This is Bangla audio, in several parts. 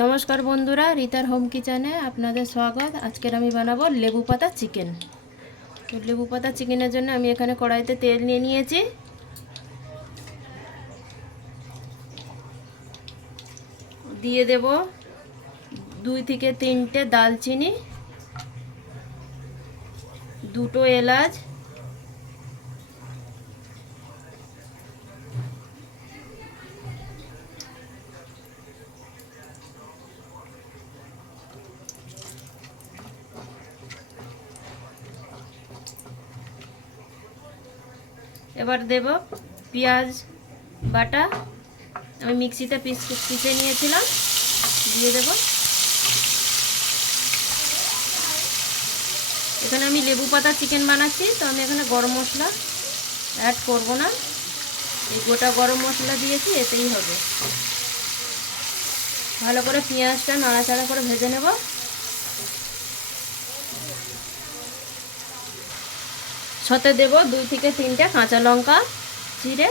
নমস্কার বন্ধুরা, রিতার হোম কিচেনে আপনাদের স্বাগত। আজকের আমি বানাবো লেবু পাতা চিকেন। তো লেবু পাতা চিকেনের জন্য আমি এখানে কড়াইতে তেল নিয়ে নিয়েছি। দিয়ে দেব 2 থেকে 3টে দালচিনি, 2টো এলাচ, এবার দেব পেঁয়াজ বাটা। আমি মিক্সিতে পিষে নিয়েছিলাম, দিয়ে দেব। এখানে আমি লেবু পাতা চিকেন বানাচ্ছি, তো আমি এখানে গরম মশলা অ্যাড করব না। এই গোটা গরম মশলা দিয়েছি, এতেই হবে। ভালো করে পেঁয়াজটা নাড়াচাড়া করে ভেজে নেব। সাথে দেব 2 থেকে 3টে কাঁচা লঙ্কা চিড়ে।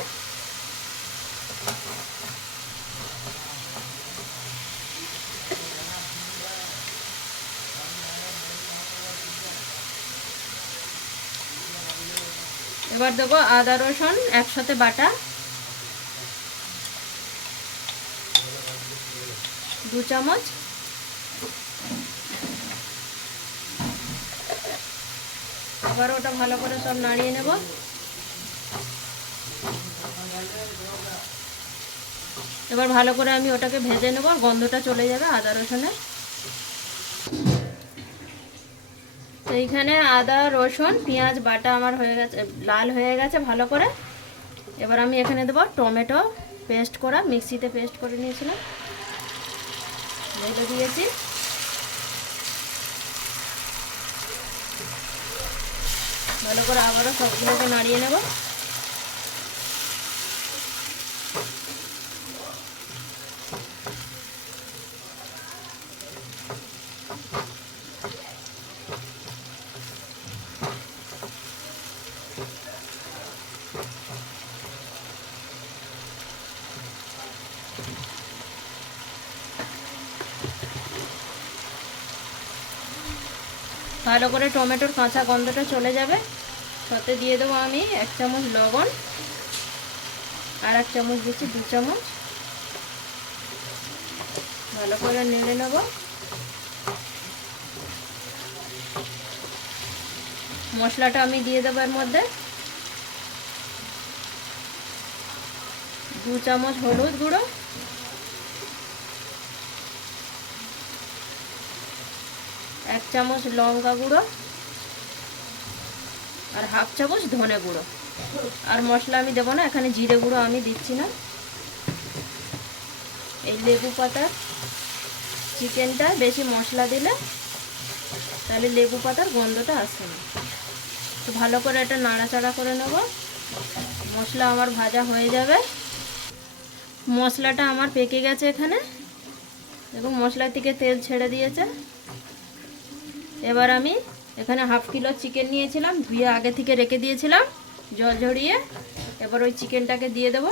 এবার দেবো আদা রসুন একসাথে বাটা 2 চামচ। আবার ওটা ভালো করে সব নাড়িয়ে নেব। এবার ভালো করে আমি ওটাকে ভেজে নেব, গন্ধটা চলে যাবে আদা রসুনের। তো এইখানে আদা রসুন পেঁয়াজ বাটা আমার হয়ে গেছে, লাল হয়ে গেছে ভালো করে। এবার আমি এখানে দেবো টমেটো পেস্ট করা, মিক্সিতে পেস্ট করে নিয়েছিলাম, এটা দিয়েছি। ভালো করে আবারও সবগুলোকে নাড়িয়ে নেব। ভালো করে টমেটোর কাঁচা গন্ধটা চলে যাবে। সাথে দিয়ে দেবো আমি 1 চামচ লবণ, আর 1 চামচ দিচ্ছি 2 চামচ। ভালো করে নেড়ে নেব। মশলাটা আমি দিয়ে দেবো এর মধ্যে। 2 চামচ হলুদ গুঁড়ো, 1 চামচ লঙ্কা গুঁড়ো, আর 1/2 চামচ ধনে গুঁড়ো। আর মশলা আমি দেবো না, এখানে জিরে গুঁড়ো আমি দিচ্ছি না। এই লেবু পাতার চিকেনটা বেশি মশলা দিলে তাহলে লেবু পাতার গন্ধটা আসে না। তো ভালো করে এটা নাড়াচাড়া করে নেব। মশলা আমার ভাজা হয়ে যাবে। মশলাটা আমার পেকে গেছে এখানে, এবং মশলা থেকে তেল ছেড়ে দিয়েছে। এবার আমি এখানে 1/2 কিলো চিকেন নিয়েছিলাম, ধুয়ে আগে থেকে রেখে দিয়েছিলাম জল ঝরিয়ে। এবার ওই চিকেনটাকে দিয়ে দেব।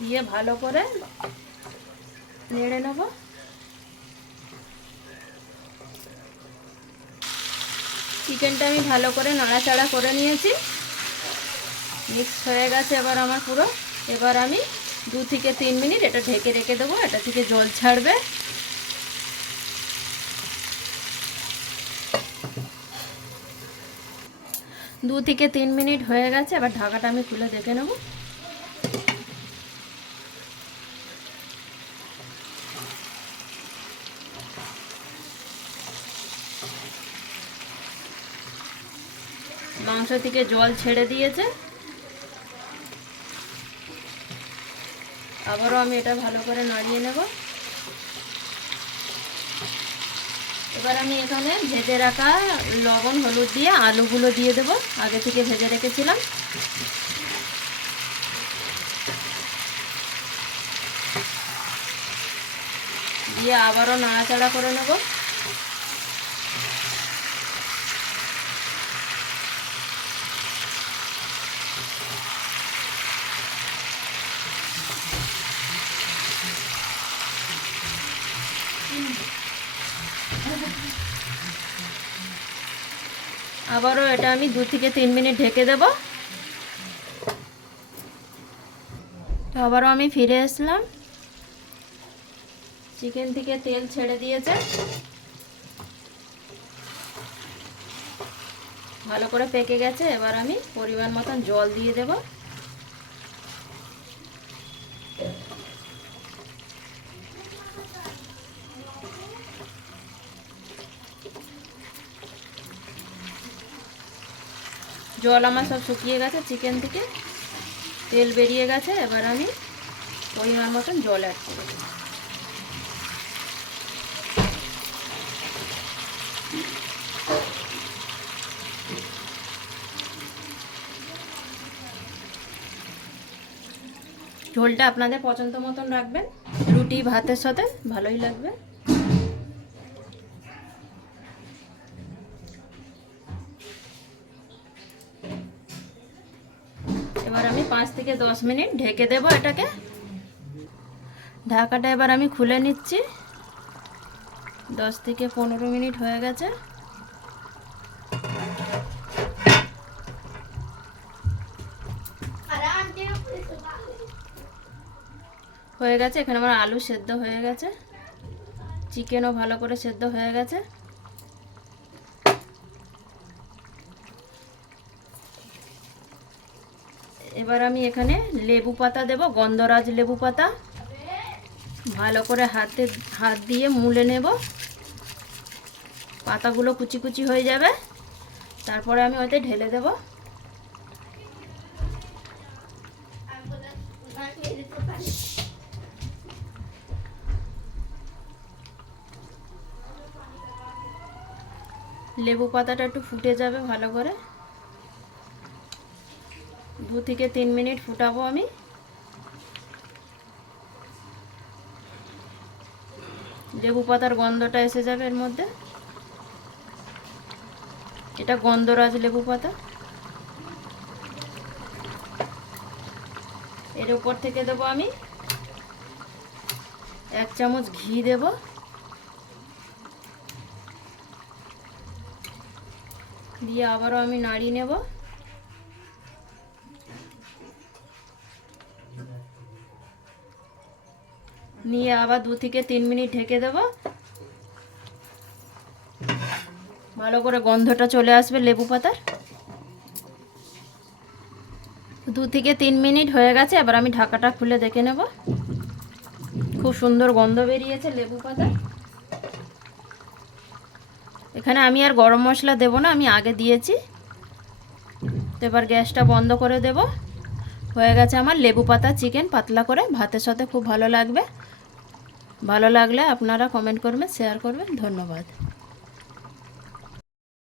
দিয়ে ভালো করে নেড়ে নেব। চিকেনটা আমি ভালো করে নাড়াচাড়া করে নিয়েছি, মিক্স হয়ে গেছে এবার আমার পুরো। এবার আমি 2 থেকে 3 মিনিট এটা ঢেকে রেখে দেবো, এটা থেকে জল ছাড়বে। দু থেকে 3 মিনিট হয়ে গেছে, এবার ঢাকাটা আমি খুলে দেখে নেব। মাংস থেকে জল ছেড়ে দিয়েছে। আবারও আমি এটা ভালো করে নাড়িয়ে নেব। এবার আমি এখানে ভেজে রাখা লবণ হলুদ দিয়ে আলুগুলো দিয়ে দেব, আগে থেকে ভেজে রেখেছিলাম। দিয়ে আবারও নাড়াচাড়া করে নেব। আবারও এটা আমি 2 থেকে 3 মিনিট ঢেকে দেব। তো আবারও আমি ফিরে আসলাম। চিকেন থেকে তেল ছেড়ে দিয়েছে, ভালো করে পেকে গেছে। এবার আমি পরিমাণ মতন জল দিয়ে দেব। জল আমার সব শুকিয়ে গেছে, চিকেন থেকে তেল বেরিয়ে গেছে। এবার আমি পরিমাণ মতন জল অ্যাড করে দেব। ঝোলটা আপনাদের পছন্দ মতন রাখবেন, রুটি ভাতের সাথে ভালোই লাগবে। এবার আমি 5 থেকে 10 মিনিট ঢেকে দেব এটাকে। ঢাকাটা এবার আমি খুলে নিচ্ছি। 10 থেকে 15 মিনিট হয়ে গেছে। এখানে আমার আলু সেদ্ধ হয়ে গেছে, চিকেনও ভালো করে সেদ্ধ হয়ে গেছে। এবার আমি এখানে লেবু পাতা দেব, গন্ধরাজ লেবু পাতা। ভালো করে হাত দিয়ে মুলে নেব, পাতাগুলো কুচি কুচি হয়ে যাবে। তারপরে আমি ওতে ঢেলে দেব। লেবু পাতাটা একটু ফুটে যাবে ভালো করে। 2 থেকে 3 মিনিট ফুটাবো আমি। লেবু পাতার গন্ধটা এসে যাবে এর মধ্যে। এটা গন্ধরাজ লেবু পাতা। এর উপর থেকে দেবো আমি 1 চামচ ঘি দেব। দিয়ে আবারও আমি নাড়িয়ে নেব। নিয়ে আবার 2 থেকে 3 মিনিট ঢেকে দেব। ভালো করে গন্ধটা চলে আসবে লেবু পাতার। 2 থেকে 3 মিনিট হয়ে গেছে। এবার আমি ঢাকাটা খুলে দেখে নেব। খুব সুন্দর গন্ধ বেরিয়েছে লেবু পাতার। এখানে আমি আর গরম মশলা দেব না, আমি আগে দিয়েছি। তো এবার গ্যাসটা বন্ধ করে দেব। হয়ে গেছে আমার লেবু পাতা চিকেন, পাতলা করে ভাতের সাথে খুব ভালো লাগবে। ভালো লাগলে আপনারা কমেন্ট করবেন, শেয়ার করবেন। ধন্যবাদ।